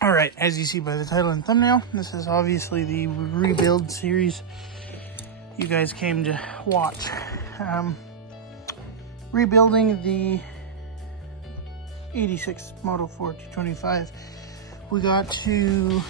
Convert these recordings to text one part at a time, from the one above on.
All right, as you see by the title and thumbnail, this is obviously the rebuild series you guys came to watch. Rebuilding the 86 Moto 225. We got to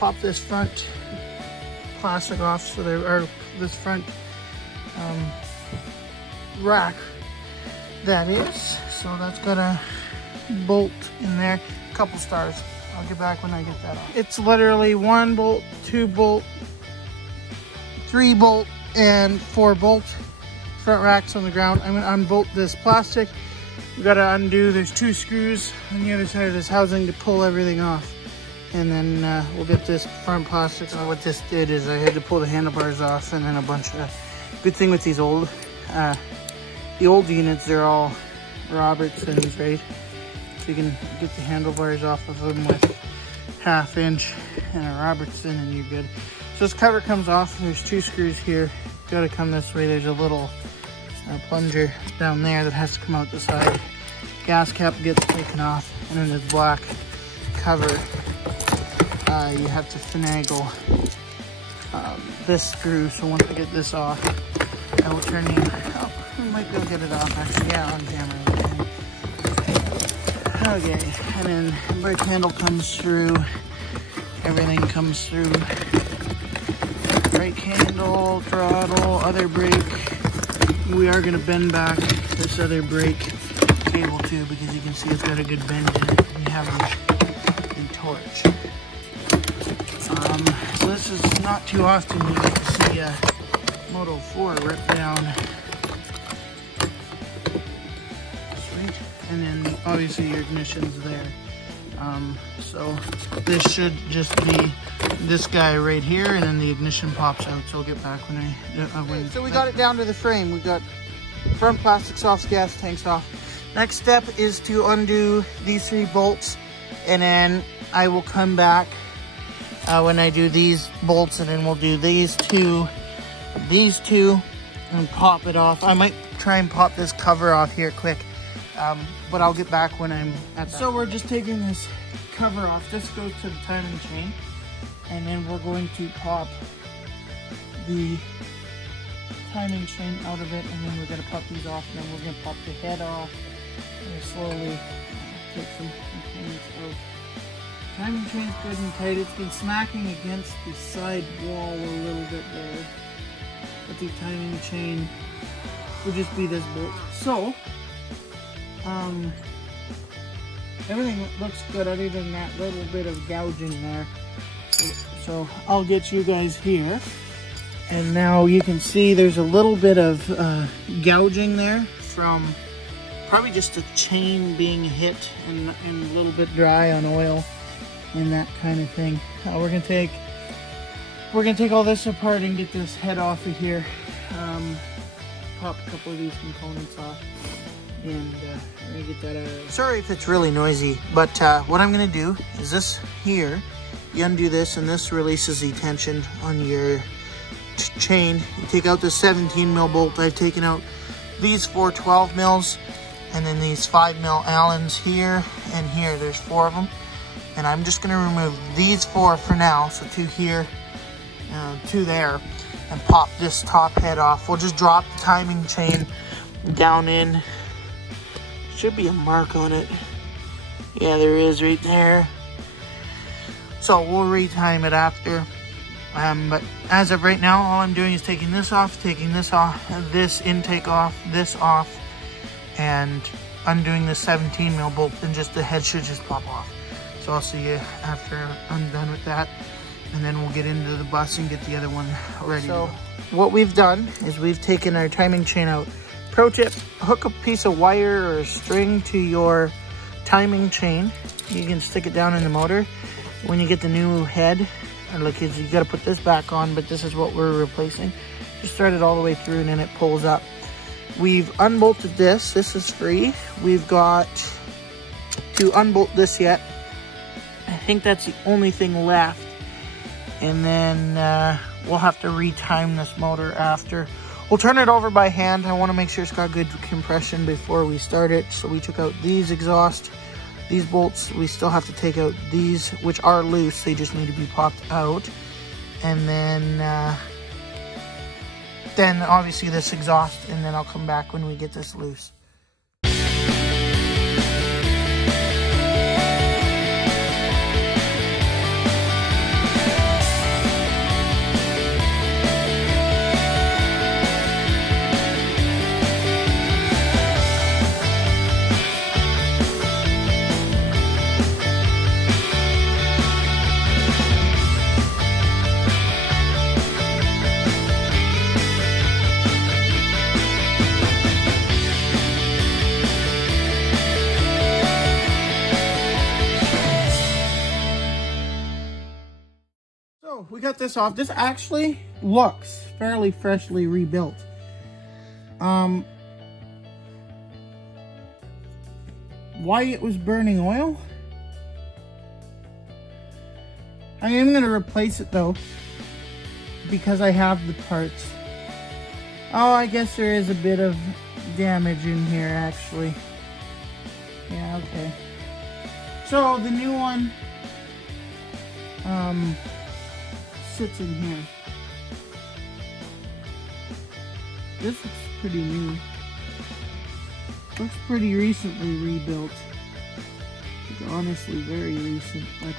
pop this front plastic off, so there are this front rack, that is. So that's got a bolt in there, a couple stars. I'll get back when I get that off. It's literally 1 bolt, 2 bolt, 3 bolt, and 4 bolt front racks on the ground. I'm gonna unbolt this plastic. We gotta undo, there's 2 screws on the other side of this housing to pull everything off. And then we'll get this front plastic. So what this did is I had to pull the handlebars off, and then a bunch of, good thing with these old, the old units, they're all Robertsons, right? So you can get the handlebars off of them with 1/2 inch and a Robertson and you're good. So this cover comes off, there's 2 screws here. Gotta come this way, there's a little plunger down there that has to come out the side. Gas cap gets taken off, and then this black cover, you have to finagle this screw. So once I get this off, I will turn you, oh, we might be able to get it off actually, yeah, on camera. Okay, and then the brake handle comes through, everything comes through. Brake handle, throttle, other brake. We are gonna bend back this other brake cable too, because you can see it's got a good bend in it. We have them in torch. So this is not too often you get to see a Moto 4 ripped down. Sweet. And then obviously your ignition's there. So this should just be this guy right here, and then the ignition pops out. So I'll get back when I so we got it down to the frame. We got front plastics off, gas tanks off. Next step is to undo these 3 bolts, and then I will come back when I do these bolts, and then we'll do these two, and pop it off. I might try and pop this cover off here quick, but I'll get back when I'm at that. So we're just taking this cover off. This goes to the timing chain, and then we're going to pop the timing chain out of it, and then we're going to pop these off, and then we're going to pop the head off, and slowly take some components out. Timing chain's good and tight. It's been smacking against the side wall a little bit there, but the timing chain would just be this bolt. So everything looks good other than that little bit of gouging there. So I'll get you guys here, and now you can see there's a little bit of gouging there from probably just a chain being hit and a little bit dry on oil and that kind of thing. We're gonna take all this apart and get this head off of here. Pop a couple of these components off, and we're gonna get that out. Sorry if it's really noisy, but what I'm gonna do is this here, you undo this, and this releases the tension on your chain. You take out this 17 mil bolt. I've taken out these 4 12 mils, and then these 5 mil Allens here and here. There's 4 of them, and I'm just gonna remove these 4 for now. So 2 here, 2 there, and pop this top head off. We'll just drop the timing chain down in. Should be a mark on it. Yeah, there is right there. So we'll retime it after. But as of right now, all I'm doing is taking this off, this intake off, this off, and undoing the 17 mil bolt, and just the head should just pop off. So I'll see you after I'm done with that, and then we'll get into the bus and get the other one ready. So what we've done is we've taken our timing chain out. Pro tip, hook a piece of wire or string to your timing chain. You can stick it down in the motor. When you get the new head, like you gotta put this back on, but this is what we're replacing. Just thread it all the way through, and then it pulls up. We've unbolted this. This is free. We've got to unbolt this yet. I think that's the only thing left. And then we'll have to retime this motor after. We'll turn it over by hand. I want to make sure it's got good compression before we start it. So we took out these exhaust These bolts, we still have to take out these, which are loose. They just need to be popped out. And then obviously this exhaust, and then I'll come back when we get this loose. We got this off. This actually looks fairly freshly rebuilt. Why it was burning oil? I am going to replace it though, because I have the parts. Oh, I guess there is a bit of damage in here actually. Yeah, okay. So the new one sits in here. This looks pretty new. Looks pretty recently rebuilt. Like, honestly, very recent, but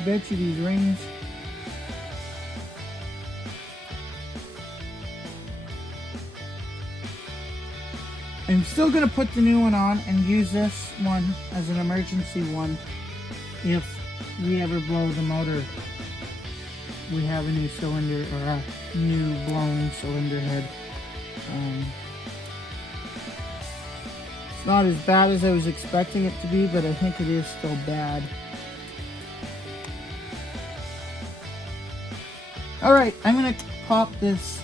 I bet you these rings I'm still going to put the new one on and use this one as an emergency one. If we ever blow the motor, we have a new cylinder or a new blown cylinder head. It's not as bad as I was expecting it to be, but I think it is still bad. Alright, I'm going to pop this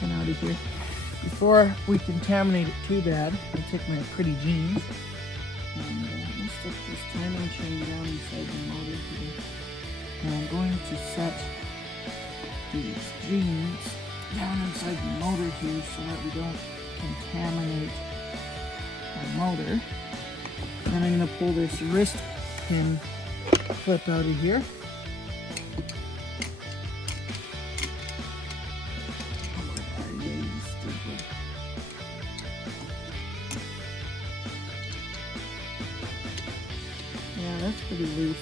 pin out of here. Before we contaminate it too bad, I'll take my pretty jeans and let's stick this timing chain down inside the motor here. And I'm going to set these jeans down inside the motor here so that we don't contaminate our motor. Then I'm going to pull this wrist pin clip out of here. Yeah, that's pretty loose.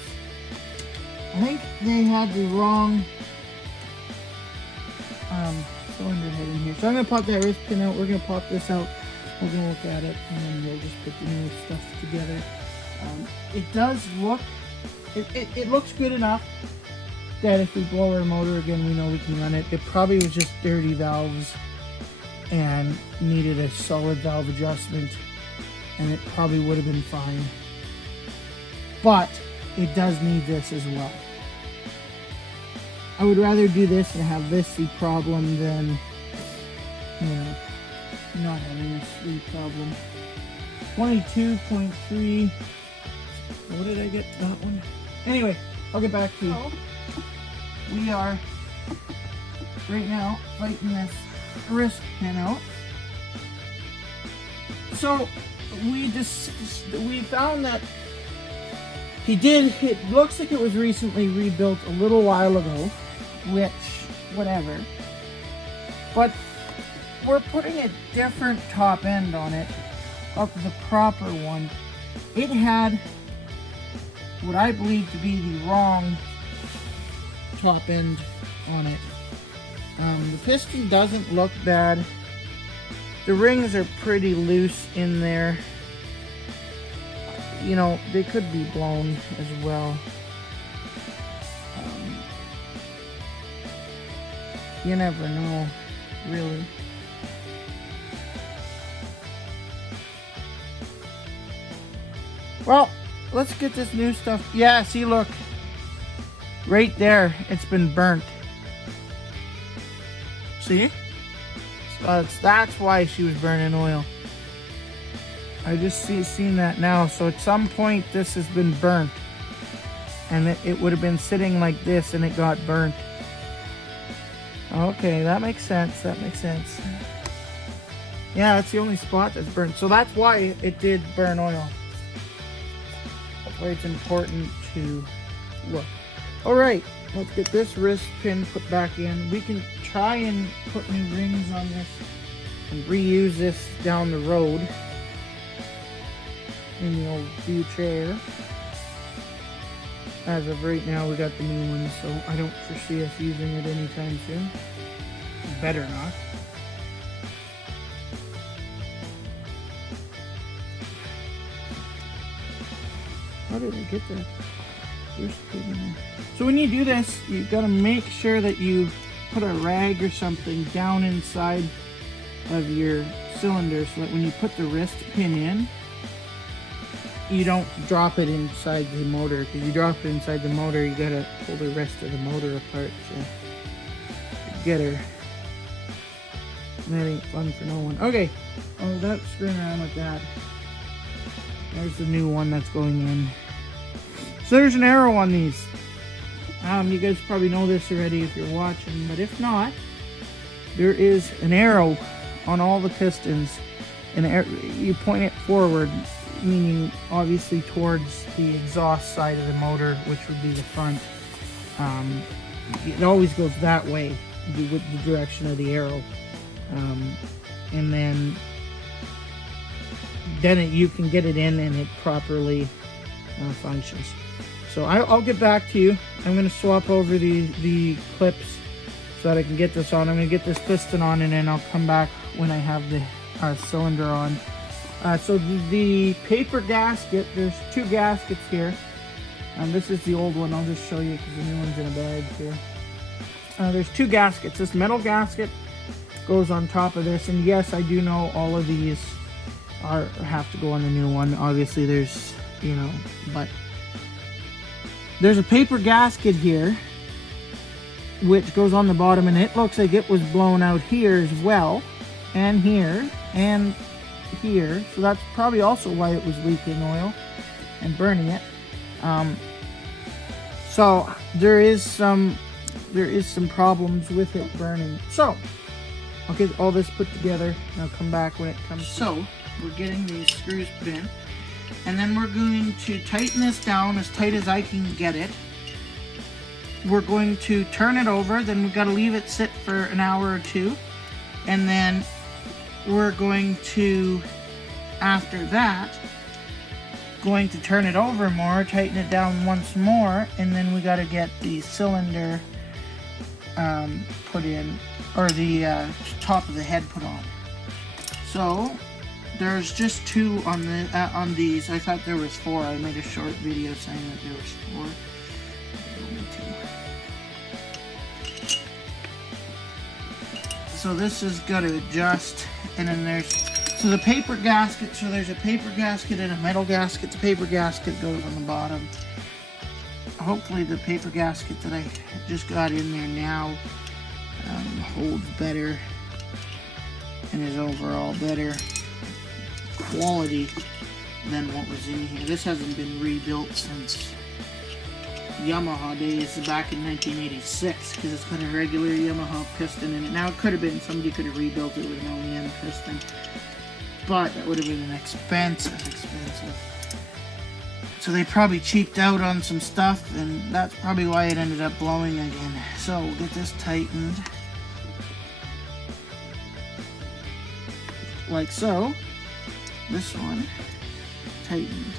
I think they had the wrong cylinder head in here. So I'm going to pop that wrist pin out. We're going to pop this out. We're going to look at it, and then we'll just put the new stuff together. It does look, it looks good enough that if we blow our motor again, we know we can run it. It probably was just dirty valves and needed a solid valve adjustment, and it probably would have been fine. But it does need this as well. I would rather do this and have this the problem than, you know, not having this the problem. 22.3. What did I get that one? Anyway, I'll get back to you. We are right now fighting this wrist pin out. So we found that it looks like it was recently rebuilt a little while ago, which, whatever. But we're putting a different top end on it, up the proper one. It had what I believe to be the wrong top end on it. The piston doesn't look bad. The rings are pretty loose in there. You know, they could be blown as well. You never know, really. Well, let's get this new stuff. Yeah, see, look. Right there, it's been burnt. See? So that's why she was burning oil. I just seen that now. So at some point this has been burnt. And it would have been sitting like this and it got burnt. Okay, that makes sense. That makes sense. Yeah, that's the only spot that's burnt. So that's why it did burn oil. That's why it's important to look. Alright, let's get this wrist pin put back in. We can try and put new rings on this and reuse this down the road in the old view chair. As of right now, we got the new one, so I don't foresee us using it anytime soon. Better not. How did I get that? So when you do this, you've got to make sure that you put a rag or something down inside of your cylinder so that when you put the wrist pin in, you don't drop it inside the motor. Because you drop it inside the motor, you gotta pull the rest of the motor apart to get her. And that ain't fun for no one. Okay, oh, that's screwing around with that. There's the new one that's going in. So there's an arrow on these. You guys probably know this already if you're watching, but if not, there is an arrow on all the pistons. And you point it forward, meaning obviously towards the exhaust side of the motor, which would be the front. It always goes that way with the direction of the arrow. And then you can get it in and it properly functions. So I'll get back to you. I'm going to swap over the clips so that I can get this on. I'm going to get this piston on and then I'll come back when I have the cylinder on. So the paper gasket, there's two gaskets here. This is the old one. I'll just show you because the new one's in a bag here. There's two gaskets. This metal gasket goes on top of this. And yes, I do know all of these have to go on the new one. Obviously there's, you know, but there's a paper gasket here which goes on the bottom, and it looks like it was blown out here as well, and here, and here. So that's probably also why it was leaking oil and burning it. So there is some problems with it burning. So I'll get all this put together and I'll come back when it comes. So we're getting these screws put in, and then we're going to tighten this down as tight as I can get it. We're going to turn it over, then we've got to leave it sit for an hour or two, and then we're going to, after that, going to turn it over more, tighten it down once more, and then we got to get the cylinder put in, or the top of the head put on. So there's just two on these. I thought there was four. I made a short video saying that there was four. So this is got to adjust, and then there's, so the paper gasket, so there's a paper gasket and a metal gasket. The paper gasket goes on the bottom. Hopefully the paper gasket that I just got in there now holds better and is overall better quality than what was in here. This hasn't been rebuilt since Yamaha days back in 1986 because it's got a regular Yamaha piston in it. Now it could have been, somebody could have rebuilt it with an OEM piston, but that would have been expensive. So they probably cheaped out on some stuff, and that's probably why it ended up blowing again. So we'll get this tightened like so. This one tightened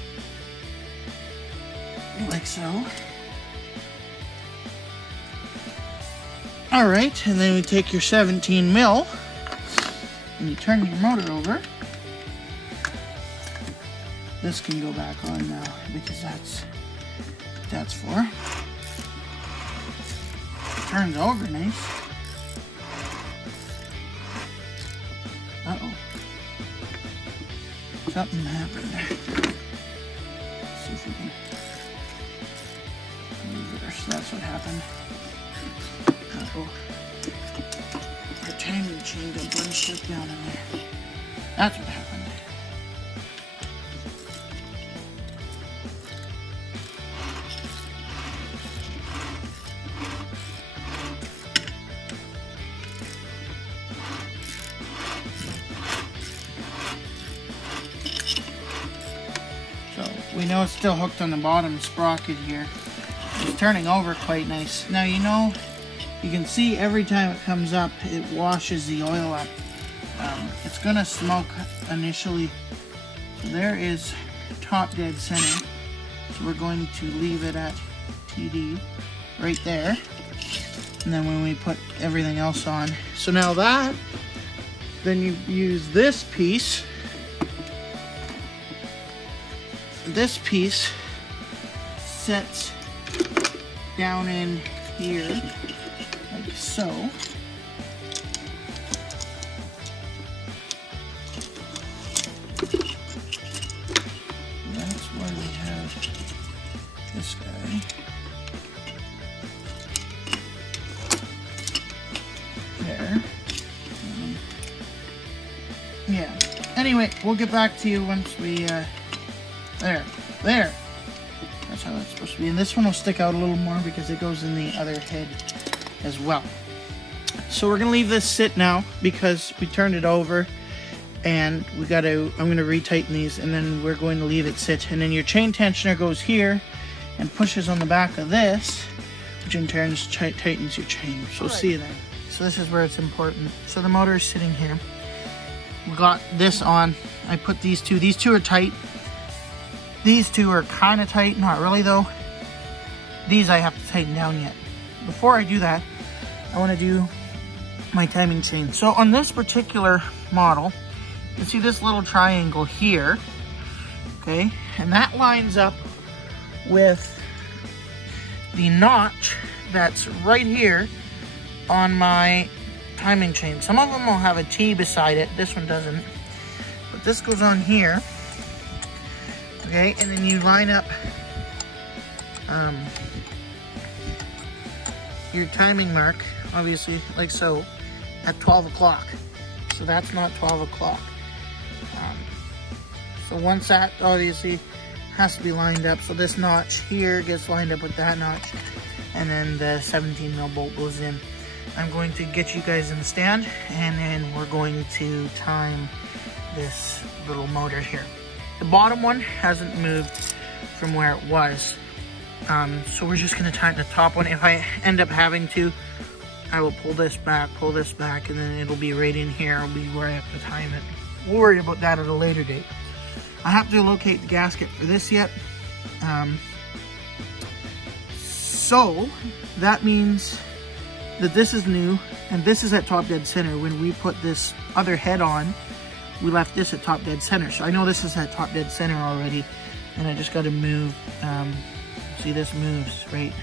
like so. Alright, and then we take your 17 mil and you turn your motor over. This can go back on now because that's for. Turns over nice. Uh-oh. Something happened. Let's see if we can reverse. That's what happened. Uh-oh. Our timing chain got bunched up down in there. That's what happened. we know it's still hooked on the bottom sprocket here. It's turning over quite nice. Now, you know, you can see every time it comes up, it washes the oil up. It's gonna smoke initially. So there is top dead center. So we're going to leave it at TD right there. And then when we put everything else on. So now that, then you use this piece. This piece sets down in here, like so. That's why we have this guy. There. Yeah. Anyway, we'll get back to you once we, there. That's how that's supposed to be. And this one will stick out a little more because it goes in the other head as well. So we're gonna leave this sit now because we turned it over and I'm gonna retighten these and then we're going to leave it sit. And then your chain tensioner goes here and pushes on the back of this, which in turn tightens your chain. So see you then. So this is where it's important. So the motor is sitting here. We got this on. I put these two. These two are tight. These two are kind of tight, not really though. These I have to tighten down yet. Before I do that, I want to do my timing chain. So on this particular model, you can see this little triangle here, okay? And that lines up with the notch that's right here on my timing chain. Some of them will have a T beside it. This one doesn't. But this goes on here. Okay, and then you line up your timing mark, obviously, like so, at 12 o'clock. So that's not 12 o'clock. So once that obviously has to be lined up, so this notch here gets lined up with that notch, and then the 17 mil bolt goes in. I'm going to get you guys in the stand, and then we're going to time this little motor here. The bottom one hasn't moved from where it was. So we're just gonna tighten the top one. If I end up having to, I will pull this back, and then it'll be right in here. It'll be where I have to time it. We'll worry about that at a later date. I have to locate the gasket for this yet. So that means that this is new, and this is at top dead center. When we put this other head on, we left this at top dead center. So I know this is at top dead center already, and I just got to move. See, this moves, right?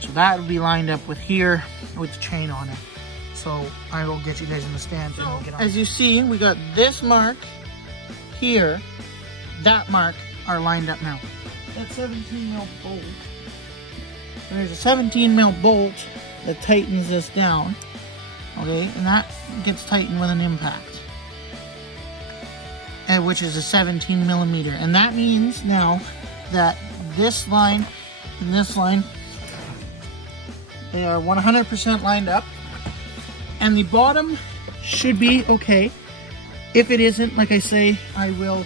So that will be lined up with here with the chain on it. So I will get you guys in the stand and we'll get on. As you see, we got this mark here, that mark are lined up now. That 17 mil bolt. And there's a 17 mil bolt that tightens this down, okay? And that gets tightened with an impact, which is a 17 millimeter. And that means now that this line and this line, they are 100% lined up. And the bottom should be okay. If it isn't, like I say, I will,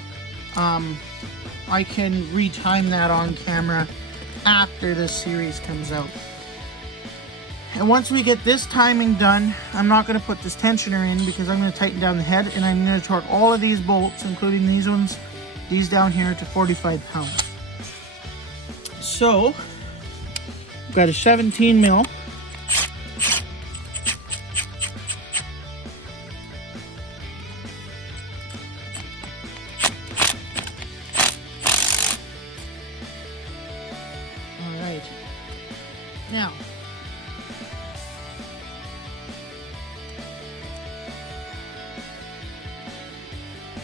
I can retime that on camera after this series comes out. And once we get this timing done, I'm not going to put this tensioner in because I'm going to tighten down the head, and I'm going to torque all of these bolts, including these ones, these down here, to 45 pounds. So, we've got a 17 mil. All right. Now,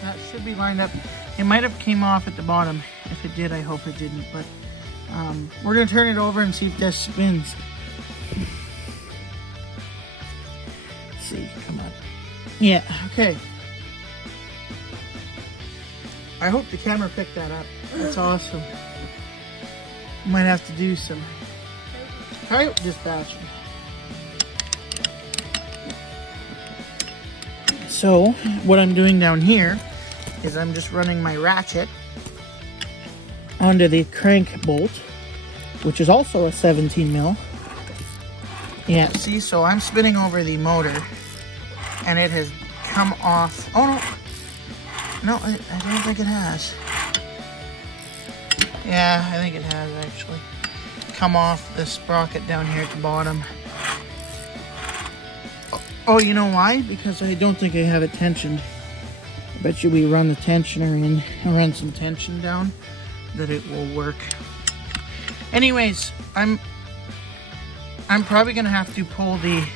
that should be lined up. It might have came off at the bottom. If it did, I hope it didn't. But we're going to turn it over and see if this spins. Let's see, come on. Yeah, okay. I hope the camera picked that up. That's awesome. Might have to do some coyote dispatching. So what I'm doing down here is I'm just running my ratchet onto the crank bolt, which is also a 17 mil. Yeah, see, so I'm spinning over the motor and it has come off. Oh no, I don't think it has. Yeah, I think it has actually come off the sprocket down here at the bottom. Oh, you know why? Because I don't think I have it tensioned. I bet you we run the tensioner in and run some tension down, that it will work. Anyways, I'm probably gonna have to pull the,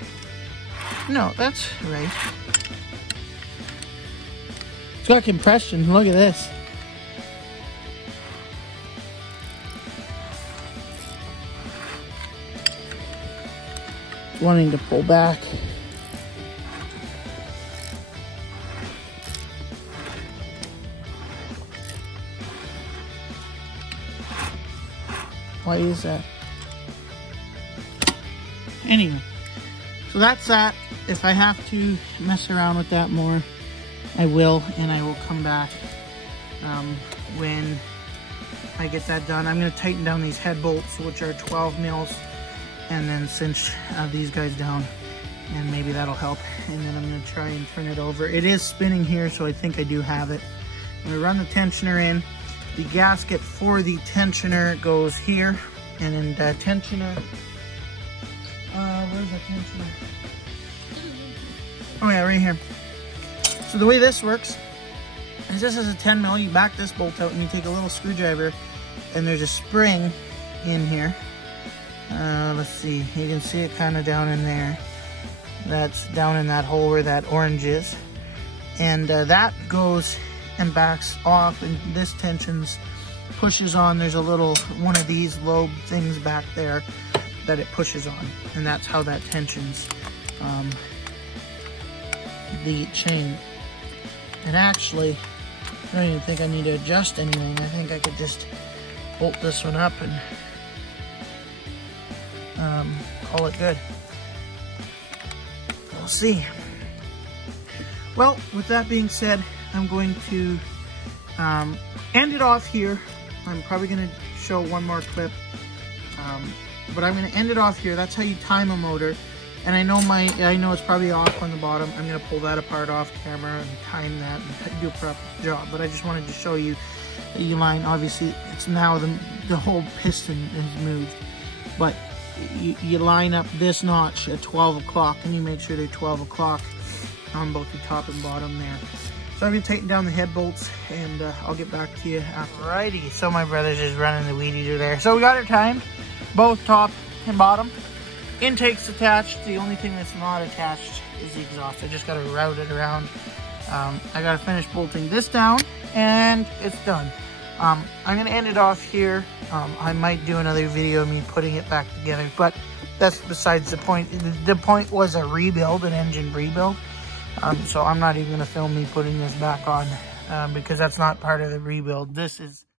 no, that's right. It's got compression, look at this. It's wanting to pull back. Why is that? Anyway, so that's that. If I have to mess around with that more, I will, and I will come back when I get that done. I'm going to tighten down these head bolts, which are 12 mils, and then cinch these guys down, and maybe that'll help. And then I'm going to try and turn it over. It is spinning here, so I think I do have it. I'm going to run the tensioner in. The gasket for the tensioner goes here, and then the tensioner, where's the tensioner? Oh yeah, right here. So the way this works is this is a 10 mil. You back this bolt out and you take a little screwdriver, and there's a spring in here. Let's see, you can see it kind of down in there. That's down in that hole where that orange is. And that goes and backs off, and this tensions pushes on. There's a little one of these lobe things back there that it pushes on, and that's how that tensions the chain. And actually, I don't even think I need to adjust anything. I think I could just bolt this one up and call it good. We'll see. Well, with that being said, I'm going to end it off here. I'm probably going to show one more clip, but I'm going to end it off here. That's how you time a motor. And I know it's probably off on the bottom. I'm going to pull that apart off camera and time that and do a proper job. But I just wanted to show you that you line. Obviously, it's now the whole piston is moved, but you line up this notch at 12 o'clock, and you make sure they're 12 o'clock on both the top and bottom there. So I'm going to tighten down the head bolts, and I'll get back to you after. Alrighty, so my brother's just running the weed eater there. So we got it timed, both top and bottom. Intake's attached. The only thing that's not attached is the exhaust. I just got to route it around. I got to finish bolting this down, and it's done. I'm going to end it off here. I might do another video of me putting it back together, but that's besides the point. The point was a rebuild, an engine rebuild. So I'm not even going to film me putting this back on because that's not part of the rebuild. This is